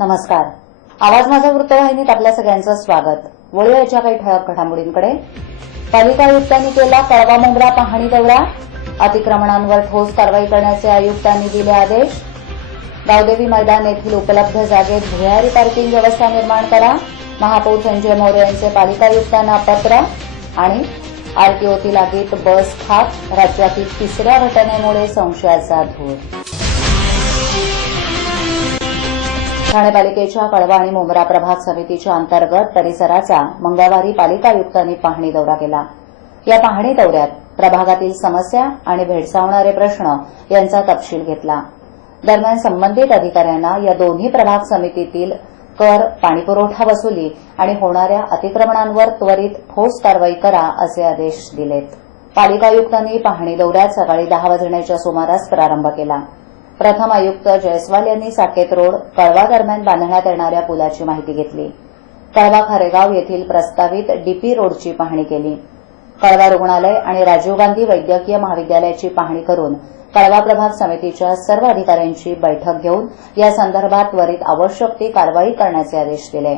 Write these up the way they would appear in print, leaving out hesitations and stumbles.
नमस्कार. आवाज माझा वृत्तवाहिनीत आपल्या सगळ्यांचं स्वागत. वळूया याच्या काही ठळक घडामोडींकडे. पालिका आयुक्तांनी केला कळवा मुंब्रा पाहणी दौरा. अतिक्रमणांवर ठोस कारवाई करण्याचे आयुक्तांनी दिले आदेश. गावदेवी मैदान येथील उपलब्ध जागेत भुयारी पार्किंग व्यवस्था निर्माण करा. महापौर संजय मोरे यांचे पालिका आयुक्तांना पत्र. आणि आरटीओतील आगीत बस खाक. राज्यातील तिसऱ्या घटनेमुळे संशयाचा धूर. ठाणे पालिकेच्या कळवा आणि मुंब्रा प्रभाग समितीच्या अंतर्गत परिसराचा मंगळवारी पालिका आयुक्तांनी पाहणी दौरा केला. या पाहणी दौऱ्यात प्रभागातील समस्या आणि भेडसावणारे प्रश्न यांचा तपशील घेतला. दरम्यान संबंधित अधिकाऱ्यांना या दोन्ही प्रभाग समितीतील कर, पाणीपुरवठा वसुली आणि होणाऱ्या अतिक्रमणांवर त्वरित ठोस कारवाई करा असे आदेश दिलेत. पालिका आयुक्तांनी पाहणी दौऱ्यात सकाळी 10 वाजण्याच्या सुमारास प्रारंभ केला. प्रथम आयुक्त जयस्वाल यांनी साकेत रोड कळवा दरम्यान बांधण्यात येणाऱ्या पुलाची माहिती घेतली. कळवा खारेगाव येथील प्रस्तावित डीपी रोडची पाहणी केली. कळवा रुग्णालय आणि राजीव गांधी वैद्यकीय महाविद्यालयाची पाहणी करून कळवा प्रभाग समितीच्या सर्व अधिकाऱ्यांची बैठक घेऊन या संदर्भात त्वरित आवश्यक ती कारवाई करण्याचे आदेश दिले.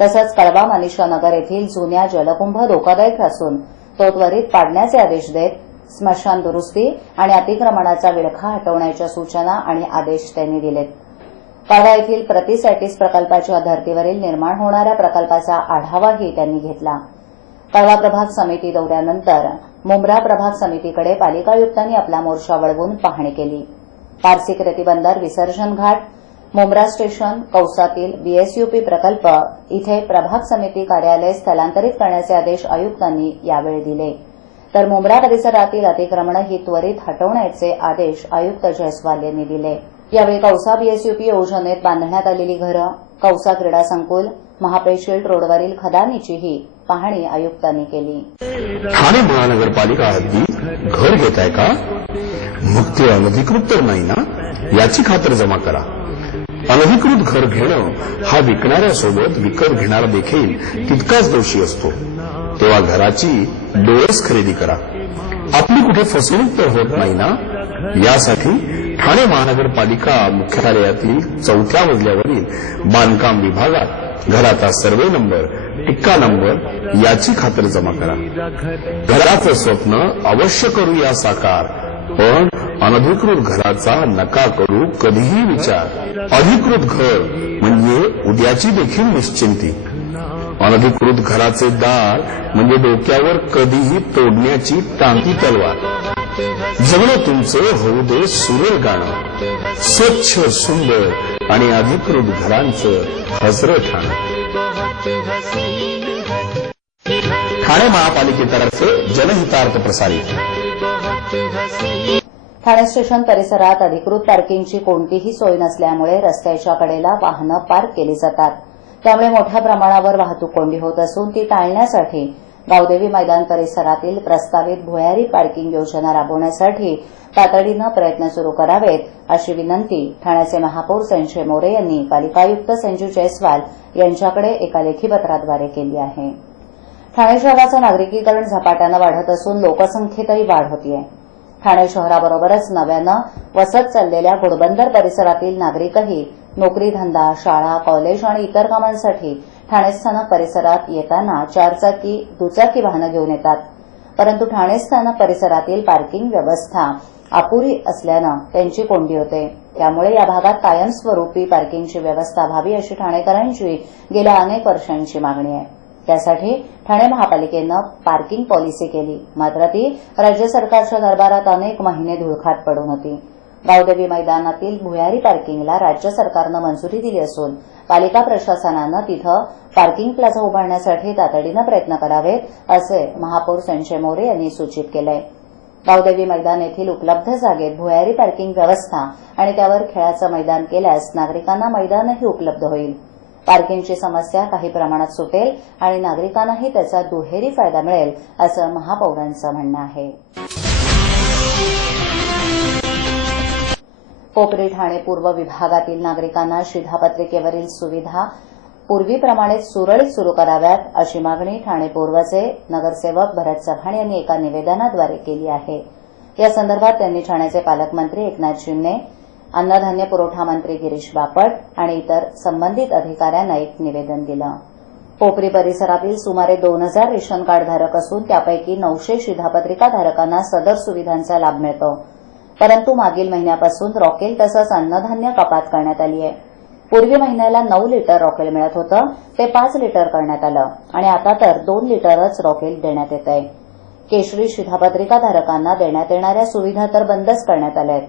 तसंच कळवा मनीषा नगर येथील जुन्या जलकुंभ धोकादायक असून तो त्वरित पाडण्याचे आदेश देत स्मशान दुरुस्ती आणि अतिक्रमणाचा विळखा हटवण्याच्या सूचना आणि आदेश त्यांनी दिलेत. कळवा येथील प्रतिसॅटिस प्रकल्पाच्या धर्तीवरील निर्माण होणाऱ्या प्रकल्पाचा आढावाही त्यांनी घेतला. कळवा प्रभाग समिती दौऱ्यानंतर मुंब्रा प्रभाग समितीकडे पालिका आयुक्तांनी आपला मोर्चा वळवून पाहणी केली. पारसिक रेती बंदर विसर्जन घाट, मुंब्रा स्टेशन, कौसातील बीएसयूपी प्रकल्प इथे प्रभाग समिती कार्यालय स्थलांतरित करण्याचे आदेश आयुक्तांनी यावेळी दिले. तर मुंब्रा परिसरातील अतिक्रमण ही त्वरित हटवण्याचे आदेश आयुक्त जयस्वाल यांनी दिले. यावेळी कौसा बीएसयूपी योजनेत बांधण्यात आलेली घरं, कौसा क्रीडा संकुल, महापेशील्ड रोडवरील खदानीचीही पाहणी आयुक्तांनी केली. ठाणे महानगरपालिका हद्दीत घर घेताय का? मग ते अनधिकृत तर नाही ना, याची खातर जमा करा. अनधिकृत घर घेणं हा विकणाऱ्यासोबत विकत घेणारा देखील तितकाच दोषी असतो. तेव्हा घराची डोळस खरेदी करा. आपली कुठे फसवणूक तर होत नाही ना, यासाठी ठाणे महानगरपालिका मुख्यालयातील 4थ्या मजल्यावरील बांधकाम विभागात घराचा सर्वे नंबर, टिक्का नंबर याची खातर जमा करा. घराचं स्वप्न अवश्य करूया साकार, पण अनधिकृत घराचा नका करू कधीही विचार. अधिकृत घर म्हणजे उद्याची देखील निश्चिंती. अनधिकृत घराचे दार म्हणजे डोक्यावर कधीही तोडण्याची टांगती तलवार. जगणं तुमचं होऊ दे सुरेल गाणं, स्वच्छ सुंदर आणि अधिकृत घरांचं हजरं ठाणं. ठाणे महापालिकेतर्फे जनहितार्थ प्रसारित. ठाणे स्टेशन परिसरात अधिकृत पार्किंगची कोणतीही सोय नसल्यामुळे रस्त्याच्या कडेला वाहनं पार्क केली जातात. त्यामुळे मोठ्या प्रमाणावर वाहतूक कोंडी होत असून ती टाळण्यासाठी गावदेवी मैदान परिसरातील प्रस्तावित भुयारी पार्किंग योजना राबवण्यासाठी तातडीनं प्रयत्न सुरू करावेत अशी विनंती ठाण्याचे महापौर संजय मोरे यांनी पालिका आयुक्त संजू जयस्वाल यांच्याकडे एका लेखी पत्राद्वारे केली आहे. ठाणे शहराचं नागरिकीकरण झपाट्यानं वाढत असून लोकसंख्येतही वाढ होतीये. ठाणे शहराबरोबरच नव्यानं वसत चाललेल्या घोडबंदर परिसरातील नागरिकही नोकरी, धंदा, शाळा, कॉलेज आणि इतर कामांसाठी ठाणे स्थानक परिसरात येताना चारचाकी, दुचाकी वाहनं घेऊन येतात. परंतु ठाणे स्थानक परिसरातील पार्किंग व्यवस्था अपुरी असल्यानं त्यांची कोंडी होते. त्यामुळे या भागात कायमस्वरूपी पार्किंगची व्यवस्था व्हावी अशी ठाणेकरांची गेल्या अनेक वर्षांची मागणी आहे. त्यासाठी ठाणे महापालिकेनं पार्किंग पॉलिसी केली, मात्र ती राज्य सरकारच्या दरबारात अनेक महिने धुळखात पडून होती. गावदेवी मैदानातील भुयारी पार्किंगला राज्य सरकारनं मंजुरी दिली असून पालिका प्रशासनानं तिथं पार्किंग प्लाझा उभारण्यासाठी तातडीनं प्रयत्न करावेत असे महापौर संजय मोरे यांनी सूचित केलंय. गावदेवी मैदान येथील उपलब्ध जागेत भुयारी पार्किंग व्यवस्था आणि त्यावर खेळाचं मैदान केल्यास नागरिकांना मैदानही उपलब्ध होईल. पार्किंगची समस्या काही प्रमाणात सुटेल आणि नागरिकांनाही त्याचा दुहेरी फायदा मिळेल असं महापौरांचं म्हणणं आहे. कोपरी ठाणे पूर्व विभागातील नागरिकांना शिधापत्रिकेवरील सुविधा पूर्वीप्रमाणेच सुरळीत सुरू कराव्यात अशी मागणी ठाणे पूर्वचे नगरसेवक भरत चव्हाण यांनी एका निवेदनाद्वारे केली आहे. या संदर्भात त्यांनी ठाण्याचे पालकमंत्री एकनाथ शिंदे, अन्नधान्य पुरवठा मंत्री गिरीश बापट आणि इतर संबंधित अधिकाऱ्यांना एक निवेदन दिलं. पोपरी परिसरातील सुमारे 2000 रेशन कार्ड धारक असून त्यापैकी 900 शिधापत्रिका धारकांना सदर सुविधांचा लाभ मिळतो. परंतु मागील महिन्यापासून रॉकेल तसंच अन्नधान्य कपात करण्यात आली आहे. पूर्वी महिन्याला 9 लिटर रॉकेल मिळत होतं, ते 5 लिटर करण्यात आलं आणि आता तर 2 लिटरच रॉकेल देण्यात येत आहे. केशरी शिधापत्रिका धारकांना देण्यात येणाऱ्या सुविधा तर बंदच करण्यात आल्या आहेत.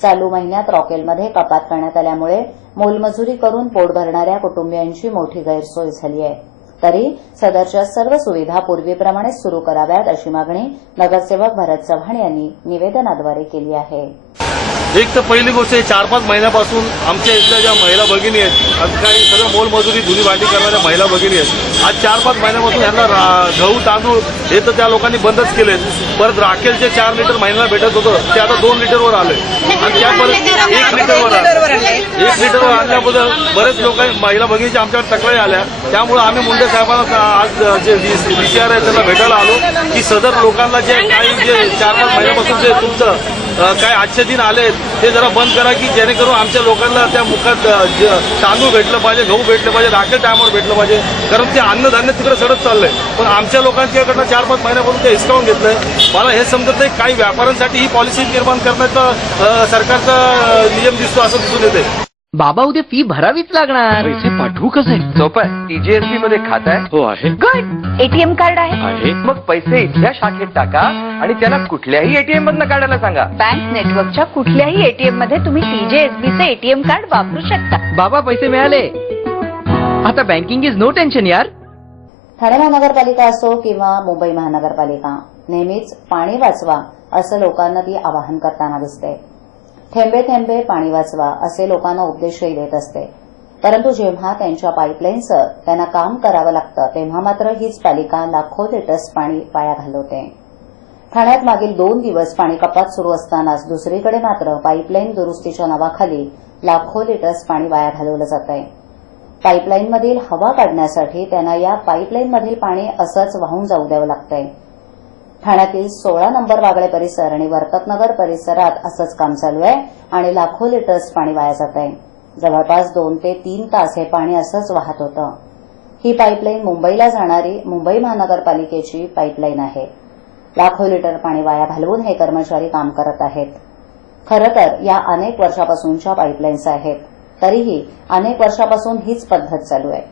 चालू महिन्यात रॉकेलमध्ये कपात करण्यात आल्यामुळे मोलमजुरी करून पोट भरणाऱ्या कुटुंबियांची मोठी गैरसोय झाली आहे. तरी सदरच्या सर्व सुविधा पूर्वीप्रमाणेच सुरू कराव्यात अशी मागणी नगरसेवक भरत चव्हाण यांनी निवेदनाद्वारे केली आहे. एक तर पहिली गोष्ट 4-5 महिन्यापासून आमच्या इथल्या ज्या महिला भगिनी आहेत, आज काही सगळं मोलमजुरी धुनी भांडी करणाऱ्या महिला भगिनी आहेत, आज 4-5 महिन्यापासून यांना गहू तांदूळ हे तर त्या लोकांनी बंदच केले. परत राखेल जे 4 लिटर महिन्याला भेटत होतं ते आता 2 लिटरवर आले आणि त्या परत 1 लिटरवर आणल्याबद्दल बरेच लोक महिला भगिनीच्या आमच्याकडे तक्रारी आल्या. त्यामुळे आम्ही मुंडे साहेबांना आज जे VCR आहे त्यांना भेटायला आलो की सदर लोकांना जे काही जे 4-5 महिन्यापासून जे तुमचं काय आजचे दिन आले ते जरा बंद करा की जेणेकरून आमच्या लोकांना त्या मुखात तांदूळ भेटलं पाहिजे, गहू भेटलं पाहिजे, राखेल टायमावर भेटलं पाहिजे. कारण ते अन्नधान्य तिकडे सडत चाललंय, पण आमच्या लोकांच्याकडनं 4-5 महिन्यापासून ते हिसकावून घेतलंय. मला हे समजत नाही काही व्यापाऱ्यांसाठी ही पॉलिसी निर्माण करण्याचा सरकारचा नियम दिसतो असं दिसून येते. बाबा उद्या फी भरावीच लागणार. पैसे पाठवू कसे? सोपं आहे. TJSB मध्ये खातं आहे. हो आहे. गुड. एटीएम कार्ड आहे. मग पैसे इथल्या शाखेत टाका आणि त्याला कुठल्याही ATM मधनं काढायला सांगा. बँक नेटवर्कच्या कुठल्याही एटीएम मध्ये तुम्ही TJSBचे एटीएम कार्ड वापरू शकता. बाबा पैसे मिळाले. आता बँकिंग इज नो टेन्शन यार. ठाणे महानगरपालिका असो किंवा मुंबई महानगरपालिका नेहमीच पाणी वाचवा असं लोकांना ती आवाहन करताना दिसते. थेंबे थेंबे पाणी वाचवा असे लोकांना उपदेशही देत असते. परंतु जेव्हा त्यांच्या पाईपलाईनचं त्यांना काम करावं लागतं तेव्हा मात्र हीच पालिका लाखो लिटर्स पाणी वाया घालवते. ठाण्यात मागील 2 दिवस पाणी कपात सुरू असतानाच दुसरीकडे मात्र पाईपलाईन दुरुस्तीच्या नावाखाली लाखो लिटर्स पाणी वाया घालवलं जात आहे. पाईपलाईनमधील हवा काढण्यासाठी त्यांना या पाईपलाईनमधील पाणी असंच वाहून जाऊ द्यावं लागतंय. ठाण्यातील 16 नंबर वागळे परिसर आणि वर्तकनगर परिसरात असंच काम चालू आहे आणि लाखो लिटर्स पाणी वाया जात आहे. जवळपास 2 ते 3 तास हे पाणी असंच वाहत होतं. ही पाईपलाईन मुंबईला जाणारी मुंबई महानगरपालिकेची पाईपलाईन आहे. लाखो लिटर पाणी वाया घालवून हे कर्मचारी काम करत आहेत. खरं तर या अनेक वर्षापासूनच्या पाईपलाईन्स आहेत. तरीही अनेक वर्षापासून हीच पद्धत चालू आहे.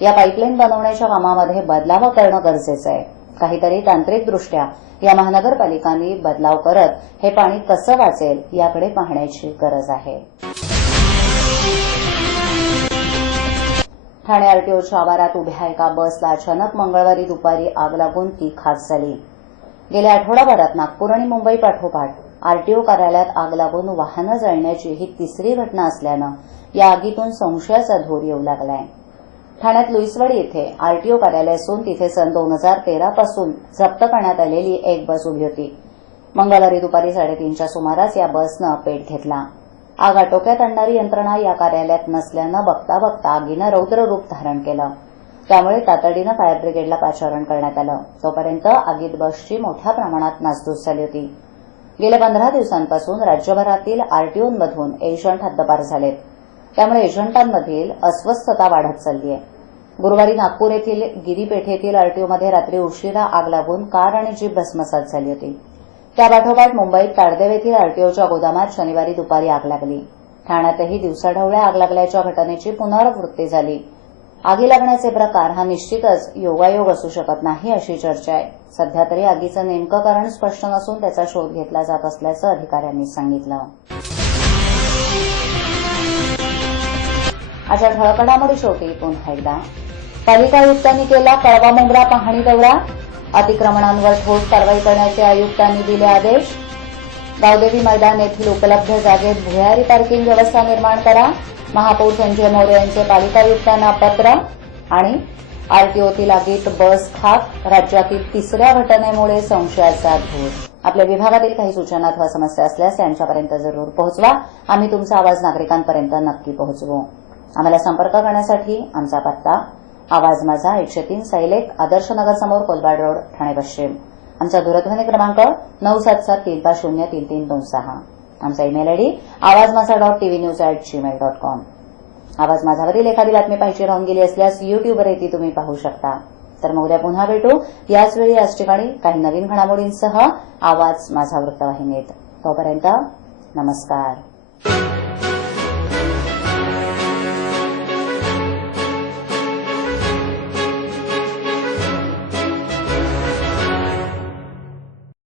या पाईपलाईन बनवण्याच्या कामामध्ये बदलाव करणं गरजेचं आहे. काहीतरी तांत्रिकदृष्ट्या या महानगरपालिकांनी बदलाव करत हे पाणी कसं वाचेल याकडे पाहण्याची गरज आहे. ठाणे आरटीओच्या आवारात उभ्या एका बसला अचानक मंगळवारी दुपारी आग लागून ती खाक झाली. गेल्या आठवडाभरात नागपूर आणि मुंबई पाठोपाठ आरटीओ कार्यालयात आग लागून वाहनं जळण्याची ही तिसरी घटना असल्यानं या आगीतून संशयाचा धूर येऊ लागलाय. ठाण्यात लुईसवाडी येथे आरटीओ कार्यालय असून तिथे सन 2013 पासून जप्त करण्यात आलेली एक बस उभी होती. मंगळवारी दुपारी 3:30च्या सुमारास या बसनं पेट घेतला. आग आटोक्यात आणणारी यंत्रणा या कार्यालयात नसल्यानं बघता बघता आगीनं रौद्र रूप धारण केलं. त्यामुळे तातडीनं फायर ब्रिगेडला पाचारण करण्यात आलं. तोपर्यंत आगीत बसची मोठ्या प्रमाणात नासधूस झाली होती. गेल्या 15 दिवसांपासून राज्यभरातील आरटीओंमधून एजंट हद्दपार झालेत. त्यामुळे एजंटांमधील अस्वस्थता वाढत चालली आहे. गुरुवारी नागपूर येथील गिरीपेठेतील आरटीओमध्ये रात्री उशिरा आग लागून कार आणि जीप भस्मसात झाली होती. त्यापाठोपाठ मुंबईत ताडदेव येथील आरटीओच्या गोदामात शनिवारी दुपारी आग लागली. ठाण्यातही दिवसाढवळ्या आग लागल्याच्या घटनेची पुनरावृत्ती झाली. आगी लागण्याचे प्रकार हा निश्चितच योगायोग असू शकत नाही अशी चर्चा आहे. सध्या तरी आगीचं नेमकं कारण स्पष्ट नसून त्याचा शोध घेतला जात असल्याचं अधिकाऱ्यांनी सांगितलं. अशा ठळक घडामोडी शेवटी पुन्हा एकदा पालिका आयुक्तांनी केला कळवा मुंब्रा पाहणी दौरा. अतिक्रमणांवर ठोस कारवाई करण्याचे आयुक्तांनी दिले आदेश. गावदेवी मैदान येथील उपलब्ध जागेत भुयारी पार्किंग व्यवस्था निर्माण करा. महापौर संजय मोरे यांचे पालिका आयुक्तांना पत्र. आणि आरटीओतील आगीत बस खाक. राज्यातील तिसऱ्या घटनेमुळे संशयाचा धूर. आपल्या विभागातील काही सूचना अथवा समस्या असल्यास त्यांच्यापर्यंत जरूर पोहोचवा. आम्ही तुमचा आवाज नागरिकांपर्यंत नक्की पोहोचवू. आम्हाला संपर्क करण्यासाठी आमचा पत्ता आवाज माझा 103 सैलेख आदर्श नगर समोर कोलबाड रोड ठाणे पश्चिम. आमचा दूरध्वनी क्रमांक 97735033326. आमचा ईमेल आयडी awazmaza.tvnews@gmail.com. आवाज माझावरील एखादी बातमी पाहिजे राहून गेली असल्यास युट्यूबवरही ती तुम्ही पाहू शकता. तर मग उद्या पुन्हा भेटू याच वेळी याच ठिकाणी काही नवीन घडामोडींसह आवाज माझा वृत्तवाहिनीत. तोपर्यंत नमस्कार.